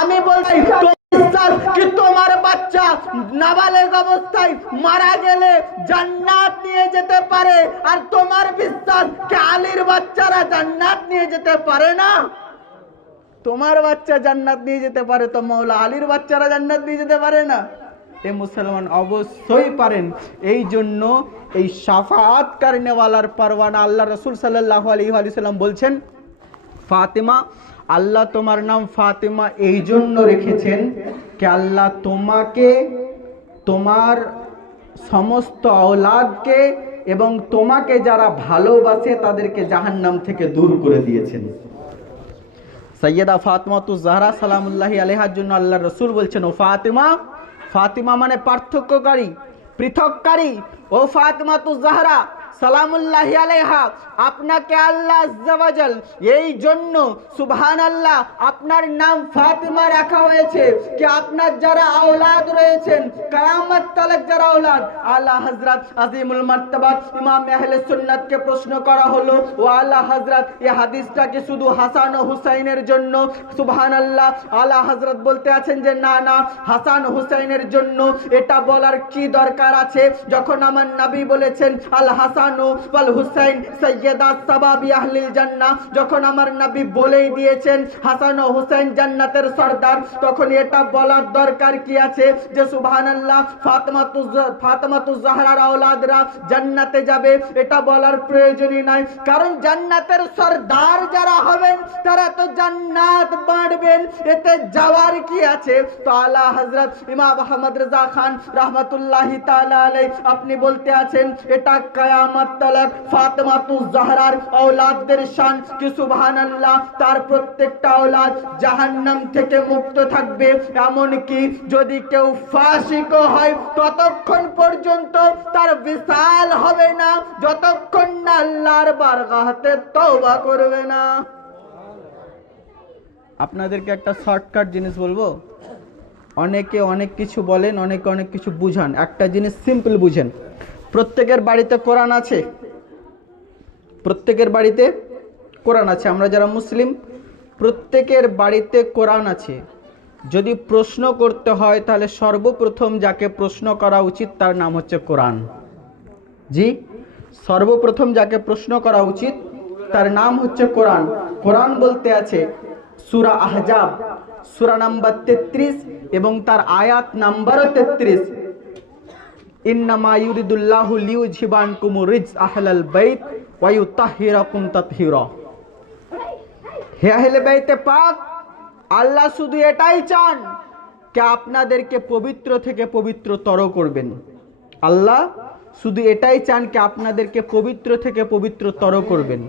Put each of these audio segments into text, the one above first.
আমি বলছি বিশ্বাস কি তোমার বাচ্চা নাবালেগ অবস্থায় মারা গেলে জান্নাত নিয়ে যেতে পারে, আর তোমার বিশ্বাস কি আলীর বাচ্চারা জান্নাত নিয়ে যেতে পারে না? তোমার বাচ্চা জান্নাত নিয়ে যেতে পারে, তো মাওলা আলীর বাচ্চারা জান্নাত নিয়ে যেতে পারে না? এ মুসলমান অবশ্যই পারেন। এই জন্য এই শাফাআত করনেওয়ালার পরওয়ানা আল্লাহ রাসূল সাল্লাল্লাহু আলাইহি ওয়াসাল্লাম বলছেন, ফাতেমা, আল্লাহ তোমার নাম ফাতেমা এই জন্য রেখেছেন যে আল্লাহ তোমাকে, তোমার সমস্ত আওলাদকে এবং তোমাকে যারা ভালোবাসে তাদেরকে জাহান্নাম থেকে দূর করে দিয়েছেন। সৈয়দা ফাতেমাতুজ জাহরা সালামুল্লাহি আলাইহার জন্য আল্লাহ রাসূল বলছেন, ও ফাতেমা, ফাতেমা মানে পার্থক্যকারী, পৃথককারী। ও ফাতেমাতুজ জাহরা সালামুল্লাহি আলাইহা, আপনাকে আল্লাহ আজ্জা ওয়া জাল এই জন্য সুবহানাল্লাহ আপনার নাম ফাতেমা রাখা হয়েছে যে আপনার যারা আওলাদ রয়েছেন, কিয়ামত তালক যারা আওলাদ, আলা হযরত আজিমুল মারতাবা ইমাম আহলে সুন্নাতকে প্রশ্ন করা হলো, ও আলা হযরত এই হাদিসটা কি শুধু হাসান ও হুসাইনের জন্য? সুবহানাল্লাহ, আলা হযরত বলতে আছেন যে না না, হাসান হুসাইনের জন্য এটা বলার কি দরকার আছে, যখন আমার নবী বলেছেন আল হাসান ওয়াল হুসাইন সাইয়্যিদা সাবাবি আহলিল জান্নাহ, যখন আমার নবী বলেই দিয়েছেন হাসান ও হুসাইন জান্নাতের সরদার, তখন এটা বলার দরকার কি আছে যে সুবহানাল্লাহ ফাতেমাতুজ জাহরার আওলাদরা জান্নাতে যাবে? এটা বলার প্রয়োজনই নাই, কারণ জান্নাতের সরদার যারা হবেন তারা তো জান্নাত বাঁটবেন, এতে যাওয়ার কি আছে? তো আলা হযরত ইমাম আহমদ রেজা খান রাহমাতুল্লাহি তাআলা আলাইহি আপনি বলতে আছেন এটা কিয়ামত তালক ফাতেমাতুজ জাহরার আওলাদদের শান কি সুবহানাল্লাহ তার প্রত্যেকটা আওলাদ জাহান্নাম থেকে মুক্ত থাকবে। এমন কি যদি কেউ ফাসিক হয় ততক্ষণ পর্যন্ত তার বিসাল হবে না যতক্ষণ না আল্লাহর বারগাহতে তওবা করবে না। আপনাদেরকে একটা শর্টকাট জিনিস বলবো, অনেকে অনেক কিছু বলেন, অনেকে অনেক কিছু বুঝান, একটা জিনিস সিম্পল বুঝেন। প্রত্যেকের বাড়িতে কোরআন আছে, প্রত্যেকের বাড়িতে কোরআন আছে। আমরা যারা মুসলিম প্রত্যেকের বাড়িতে কোরআন আছে। যদি প্রশ্ন করতে হয় তাহলে সর্বপ্রথম যাকে প্রশ্ন করা উচিত তার নাম হচ্ছে কোরআন। জি, সর্বপ্রথম যাকে প্রশ্ন করা উচিত তার নাম হচ্ছে কোরআন। কোরআন বলতে আছে সূরা আহজাব সূরা নাম্বার 33 এবং তার আয়াত নাম্বারও 33, ইন্নামা ইউরিদুল্লাহু লিইউযহিবা আনকুমুর রিজস আহলাল বাইত ওয়া ইউতাহহিরাকুম তাতহীরা। হে আহলে বাইতে পাক, আল্লাহ শুধু এটাই চান যে আপনাদেরকে পবিত্র থেকে পবিত্রতর করবেন। আল্লাহ শুধু এটাই চান যে আপনাদেরকে পবিত্র থেকে পবিত্রতর করবেন।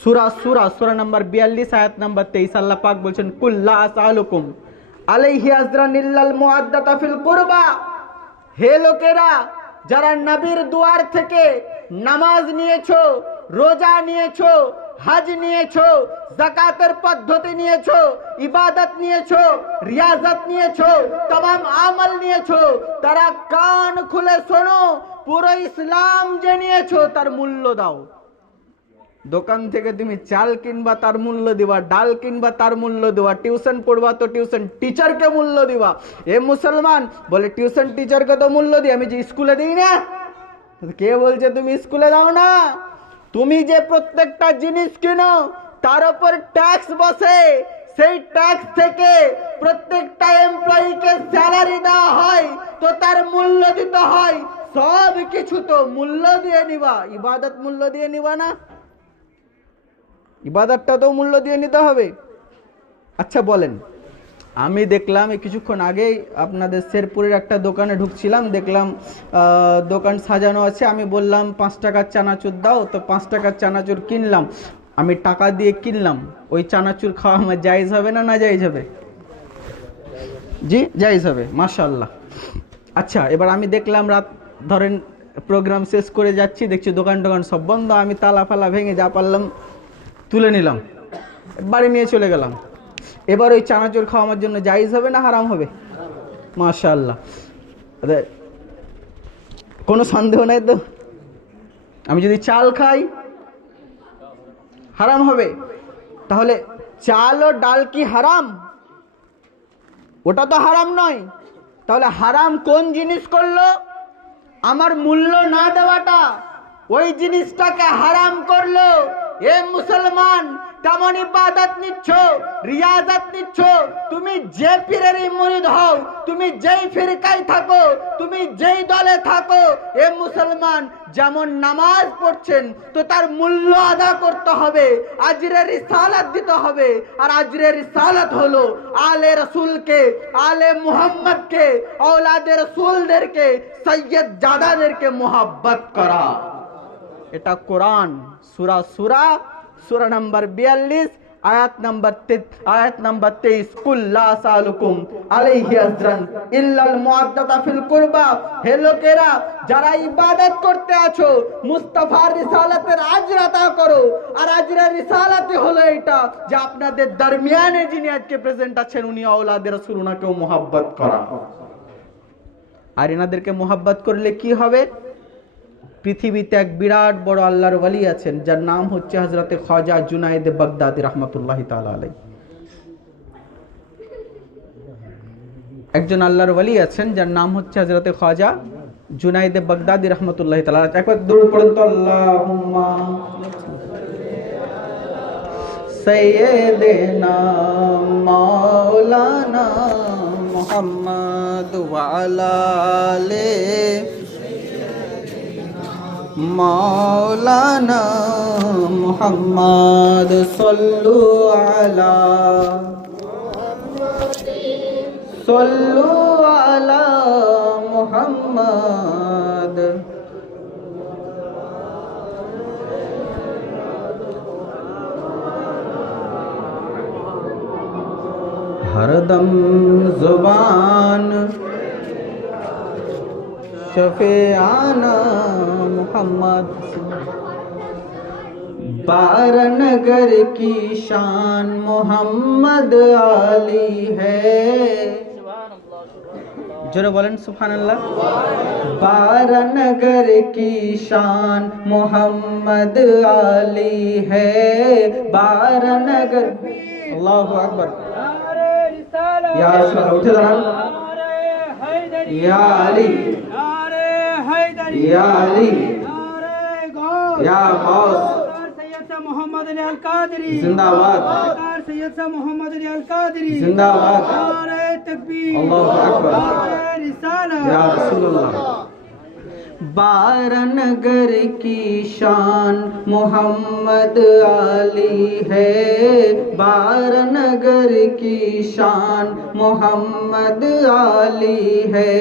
সূরা নাম্বার 42 আয়াত নাম্বার 23 আল্লাহ পাক বলছেন, কুল লা আসআলুকুম আলাইহি আজরান ইল্লাল মুআদ্দাতা ফিল কুরবা। হে লোকেরা যারা নবীর দুয়ার থেকে নামাজ নিয়েছো, রোজা নিয়েছো, হজ নিয়েছো, যাকাতের পদ্ধতি নিয়েছো, ইবাদত নিয়েছো, রিয়াজত নিয়েছো, तमाम আমল নিয়েছো, তারা কান খুলে শোনো, পুরো ইসলাম যে নিয়েছো তার মূল্য দাও। দোকান থেকে তুমি চাল কিনবা তার মূল্য দিবা, ডাল কিনবা তার মূল্য দিবা, টিউশন পড়বা তো টিউশন টিচারকে মূল্য দিবা। এ মুসলমান বলে টিউশন টিচারকে তো মূল্য দিই, আমি যে স্কুলে দিই না। কে বলছে তুমি স্কুলে দাও না? তুমি যে প্রত্যেকটা জিনিস কিনো তার উপর ট্যাক্স বসে, সেই ট্যাক্স থেকে প্রত্যেকটা এমপ্লয়িকে স্যালারি দেওয়া হয়, তো তার মূল্য দিতে হয়। সব কিছু তো মূল্য দিয়ে নিবা, ইবাদত মূল্য দিয়ে নিবা না? ইবাদতটা তো মূল্য দিয়ে নিতে হবে। আচ্ছা বলেন, আমি দেখলাম এই কিছুক্ষণ আগেই আপনাদের শেরপুরের একটা দোকানে ঢুকছিলাম, দেখলাম দোকান সাজানো আছে। আমি বললাম 5 টাকার চানাচুর দাও, তো 5 টাকার চানাচুর কিনলাম। আমি টাকা দিয়ে কিনলাম, ওই চানাচুর খাওয়া আমার জায়েজ হবে না? না জায়েজ হবে? জি জায়েজ হবে, মাশাআল্লাহ। আচ্ছা, এবার আমি দেখলাম রাত ধরেন প্রোগ্রাম শেষ করে যাচ্ছি, দেখছি দোকান সব বন্ধ। আমি তালা ফালা ভেঙে যা পারলাম তুলে নিলাম, বাড়ি নিয়ে চলে গেলাম। এবার ওই চানাচুর খাওয়া আমার জন্য জায়েজ হবে না হারাম হবে? মাশাআল্লাহ, কোনো সন্দেহ নাই তো? আমি যদি চাল খাই হারাম হবে, তাহলে চাল ও ডাল কি হারাম? ওটা তো হারাম নয়। তাহলে হারাম কোন জিনিস করলো? আমার মূল্য না দেওয়াটা ওই জিনিসটাকে হারাম করলো। এ মুসলমান, তেমন ইবাদত নিচ্ছ, রিয়াজত নিচ্ছ, তুমি যে পীরেরই মুরিদ হও, তুমি যেই ফিরকায় থাকো, তুমি যেই দলে থাকো, এ মুসলমান যেমন নামাজ পড়ছেন তো তার মূল্য আদা করতে হবে, আজরে রিসালাত দিতে হবে। আর আজরে রিসালাত হলো আলে রসুলকে, আলে মুহাম্মদকে, औलादे রসুলদেরকে, সৈয়দ জাদাদেরকে মোহাব্বত করা। এটা কোরআন সূরা নম্বর 42 আয়াত নম্বর 23, কুল লা সালুকুম আলাইহি আজরান ইল্লাল মুআদ্দাতা ফিল কুরবা। হে লোকেরা, যারা ইবাদত করতে আছো, মুস্তাফার রিসালাতের আজর আদা করো। আর আজরের রিসালাতে হলো এটা যে আপনাদের দরমিয়ানে যিনি আজকে প্রেজেন্ট আছেন উনি औलादे রাসূল, উনাকেও মোহাব্বত করা। আর এনাদেরকে মোহাব্বত করলে কি হবে? পৃথিবীতে এক বিরাট বড় আল্লাহর ওয়ালি আছেন যার নাম হচ্ছে হযরতে খ্বাজা জুনায়েদ বাগদাদি রাহমাতুল্লাহি তাআলা আলাইহি। একজন আল্লাহর ওয়ালি আছেন যার নাম হচ্ছে হযরতে খ্বাজা জুনায়েদ বাগদাদি রাহমাতুল্লাহি তাআলা। একবার দরুদ পড়ুন তো, আল্লাহুম্মা সাইয়্যিদিনা মাওলানা মুহাম্মদ ওয়া আলা আলি मौलाना मुहम्मद सल्लु अला मुहम्मद। हरदम जुबान शफीआना मुहम्मद। बारनगर की शान मोहम्मद आली है। जरा बोलें सुभान अल्लाह। बारनगर की शान मोहम्मद आली है। बारनगर, अल्लाहु अकबर। या रसूल उठे जरा। या अली, या अली, या गौस, सैयद सा मोहम्मद अली अल कादरी जिंदाबाद, सैयद सा मोहम्मद अली अल कादरी जिंदाबाद, नारे तकबीर, अल्लाहु अकबर, नारे रिसालत, या रसूलुल्लाह। बारनगर की शान मोहम्मद आली है। बारनगर की शान मोहम्मद आली है।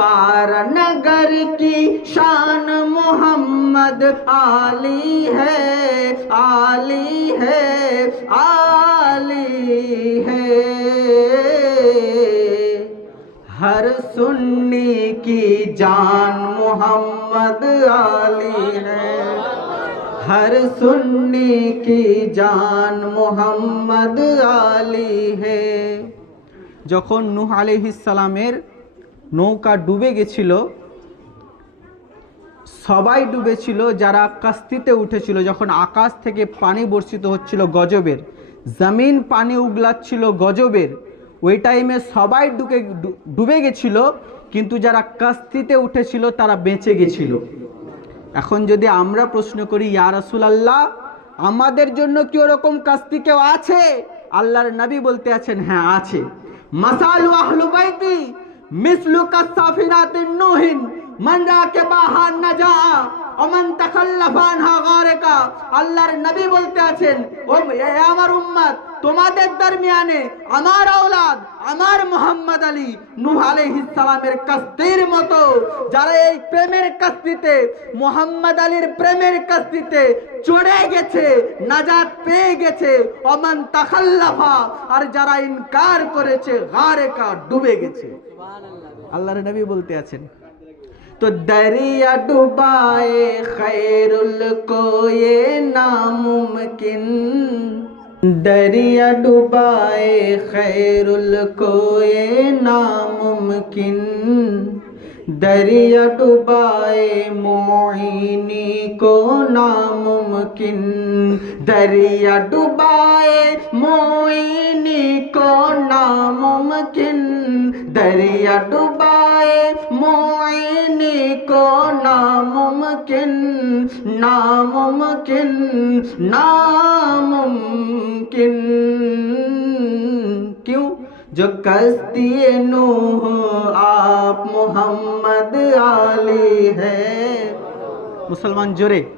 बारनगर की शान मोहम्मद आली है, आली है, आली है। हर सुन्नी की जान मोहम्मद आली है। हर सुन्नी की जान मोहम्मद आली है। যখন নূহ আলাইহিস সালামের নৌকা ডুবে গেছিল, সবাই ডুবেছিল যারা কাস্তিতে উঠেছিল। যখন আকাশ থেকে পানি বর্ষিত হচ্ছিল গজবের, জমিন পানি উগলাচ্ছিল গজবের, ওই টাইমে সবাই ডুবে গেছিল, কিন্তু যারা কাস্তিতে উঠেছিল তারা বেঁচে গেছিল। এখন যদি আমরা প্রশ্ন করি, ইয়া রাসূলুল্লাহ, আমাদের জন্য কি ওরকম কাস্তি কেউ আছে? আল্লাহর নবী বলতে আছেন, হ্যাঁ আছে। মাসালু আহলু বাইতি মিসলু কাসাফিনাতিন নূহিন মান রাকাবাহা নাজা ওমান তাখাল্লাফা আনহা গারিকা। আল্লাহর নবী বলতে আছেন, ও আমার উম্মত, তোমাদের দরমিয়ানে আমার औलाद, আমার মোহাম্মদ আলী নূহ আলাইহিস সালামের কাস্তির মতো যারা এই প্রেমের কাস্তিতে, মোহাম্মদ আলীর প্রেমের কাস্তিতে চড়ে গেছে, নাজাত পেয়ে গেছে, ওমান তাখাল্লাফা, আর যারা ইনকার করেছে গারিকা, ডুবে গেছে। আল্লাহর নবী বলতে আছেন, तो दरिया डुबाए खैरुल को ये नामुमकिन। दरिया डुबाए खैरुल को ये नामुमकिन। दरिया डुबाए मोइनी को नामुमकिन। दरिया डुबाए मोइनी को नामुमकिन। दरिया डुबाए मोइनी को नामुमकिन नामुमकिन नामुमकिन। क्यों? जो कश्ती नूह आप मोहम्मद आली है। मुसलमान जोरे